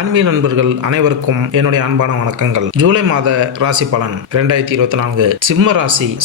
ஆன்மீக நண்பர்கள் அனைவருக்கும் என்னுடைய அன்பான வணக்கங்கள். ஜூலை மாத ராசி பலன் 2024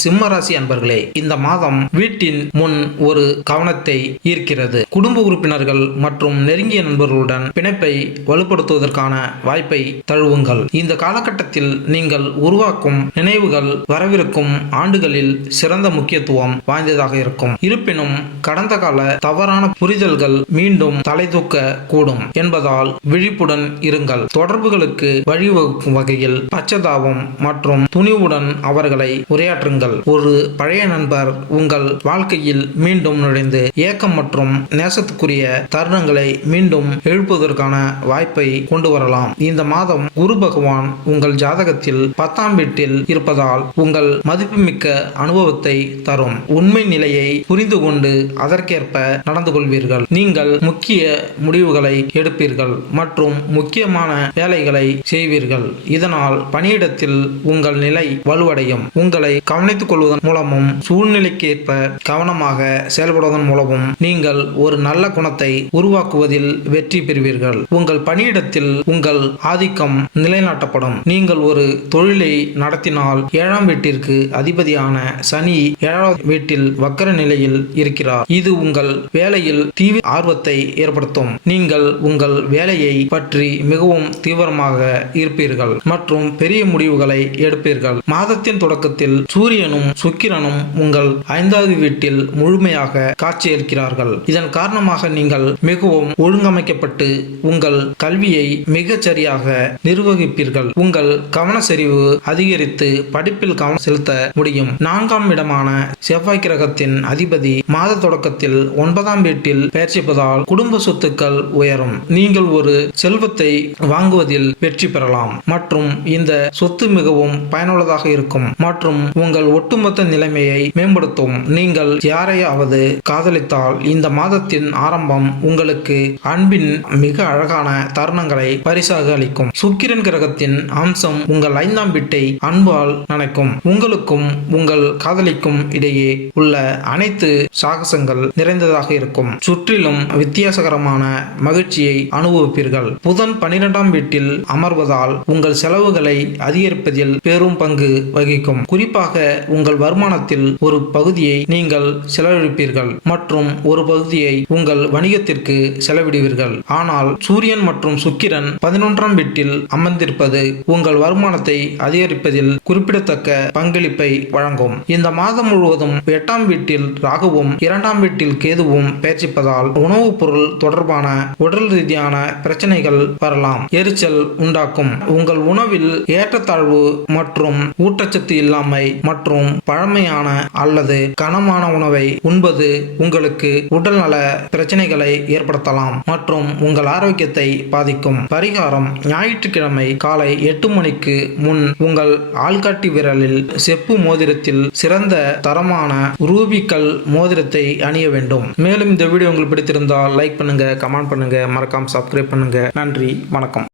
சிம்ம ராசி அன்பர்களே, இந்த மாதம் வீட்டின் முன் ஒரு கவனத்தை ஈர்க்கிறது. குடும்ப உறுப்பினர்கள் மற்றும் நெருங்கிய நண்பர்களுடன் பிணைப்பை வலுப்படுத்துவதற்கான வாய்ப்பை தழுவுங்கள். இந்த காலகட்டத்தில் நீங்கள் உருவாக்கும் நினைவுகள் வரவிருக்கும் ஆண்டுகளில் சிறந்த முக்கியத்துவம் வாய்ந்ததாக இருக்கும். இருப்பினும் கடந்த கால தவறான புரிதல்கள் மீண்டும் தலைதூக்க கூடும் என்பதால் விழிப்புடன் இருங்கள். தொடர்புகளுக்கு வழிவகுக்கும் வகையில் பச்சதாபம் மற்றும் துணிவுடன் அவர்களை உரையாற்றுங்கள். ஒரு பழைய நண்பர் உங்கள் வாழ்க்கையில் மீண்டும் நுழைந்து ஏக்கம் மற்றும் நேசத்துக்குரிய தருணங்களை மீண்டும் எழுப்புவதற்கான வாய்ப்பை கொண்டு வரலாம். இந்த மாதம் குரு பகவான் உங்கள் ஜாதகத்தில் 10ஆம் வீட்டில் இருப்பதால் உங்கள் மதிப்புமிக்க அனுபவத்தை தரும். உண்மை நிலையை புரிந்து கொண்டு அதற்கேற்ப நடந்து கொள்வீர்கள். நீங்கள் முக்கிய முடிவுகளை எடுப்பீர்கள் மற்றும் முக்கியமான வேலைகளை செய்வீர்கள். இதனால் பணியிடத்தில் உங்கள் நிலை வலுவடையும். உங்களை கவனித்துக் கொள்வதன் மூலமும் சூழ்நிலைக்கேற்ப கவனமாக செயல்படுவதன் மூலமும் நீங்கள் ஒரு நல்ல குணத்தை உருவாக்குவதில் வெற்றி பெறுவீர்கள். உங்கள் பணியிடத்தில் உங்கள் ஆதிக்கம் நிலைநாட்டப்படும். நீங்கள் ஒரு தொழிலை நடத்தினால் 7ஆம் வீட்டிற்கு அதிபதியான சனி 7வது வீட்டில் வக்கர நிலையில் இருக்கிறார். இது உங்கள் வேலையில் தீவிர ஆர்வத்தை ஏற்படுத்தும். நீங்கள் உங்கள் வேலையை பற்றி மிகவும் தீவிரமாக இருப்பீர்கள் மற்றும் பெரிய முடிவுகளை எடுப்பீர்கள். மாதத்தின் தொடக்கத்தில் சூரியனும் சுக்கிரனும் உங்கள் 5வது வீட்டில் முழுமையாக காட்சியளிக்கிறார்கள். இதன் காரணமாக நீங்கள் மிகவும் ஒழுங்கமைக்கப்பட்டு உங்கள் கல்வியை மிகச் சரியாக நிர்வகிப்பீர்கள். உங்கள் கவன செறிவு அதிகரித்து படிப்பில் கவனம் செலுத்த முடியும். 4ஆம் இடமான செவ்வாய் கிரகத்தின் அதிபதி மாத தொடக்கத்தில் 9ஆம் வீட்டில் பெயர்ச்சிப்பதால் குடும்ப சொத்துக்கள் உயரும். நீங்கள் ஒரு செல்வத்தை வாங்குவதில் வெற்றி பெறலாம் மற்றும் இந்த சொத்து மிகவும் பயனுள்ளதாக இருக்கும் மற்றும் உங்கள் ஒட்டுமொத்த நிலைமையை மேம்படுத்தும். நீங்கள் யாரையாவது காதலித்தால் இந்த மாதத்தின் ஆரம்பம் உங்களுக்கு அன்பின் மிக அழகான தருணங்களை பரிசாக அளிக்கும். சுக்கிரன் கிரகத்தின் அம்சம் உங்கள் 5ஆம் வீட்டை அன்பால் நினைக்கும். உங்களுக்கும் உங்கள் காதலிக்கும் இடையே உள்ள அனைத்து சாகசங்கள் நிறைந்ததாக இருக்கும். சுற்றிலும் வித்தியாசகரமான மகிழ்ச்சியை அனுபவிப்பீர்கள். புதன் 12ஆம் வீட்டில் அமர்வதால் உங்கள் செலவுகளை அதிகரிப்பதில் பெரும் பங்கு வகிக்கும். குறிப்பாக உங்கள் வருமானத்தில் ஒரு பகுதியை நீங்கள் செலவழிப்பீர்கள் மற்றும் ஒரு பகுதியை உங்கள் வணிகத்திற்கு செலவிடுவீர்கள். ஆனால் சூரியன் மற்றும் சுக்கிரன் 11ஆம் வீட்டில் அமர்ந்திருப்பது உங்கள் வருமானத்தை அதிகரிப்பதில் குறிப்பிடத்தக்க பங்களிப்பை வழங்கும். இந்த மாதம் முழுவதும் 8ஆம் வீட்டில் ராகுவும் 2ஆம் வீட்டில் கேதுவும் பெயர்ச்சிப்பதால் உணவுப் பொருள் தொடர்பான உடல் ரீதியான பிரச்சனைகள் வரலாம். எரிச்சல் உண்டாக்கும். உங்கள் உணவில் ஏற்றத்தாழ்வு மற்றும் ஊட்டச்சத்து இல்லாமை மற்றும் பழமையான அல்லது கனமான உணவை உண்பது உங்களுக்கு உடல்நல பிரச்சனைகளை ஏற்படுத்தலாம் மற்றும் உங்கள் ஆரோக்கியத்தை பாதிக்கும். பரிகாரம்: ஞாயிற்றுக்கிழமை காலை 8 மணிக்கு முன் உங்கள் ஆள்காட்டி விரலில் செப்பு மோதிரத்தில் சிறந்த தரமான ரூபிக்கல் மோதிரத்தை அணிய வேண்டும். மேலும் இந்த வீடியோ உங்களுக்கு பிடித்திருந்தால் லைக் பண்ணுங்க, கமெண்ட் பண்ணுங்க, மறக்காம சப்ஸ்கிரைப் பண்ணுங்க. நன்றி, வணக்கம்.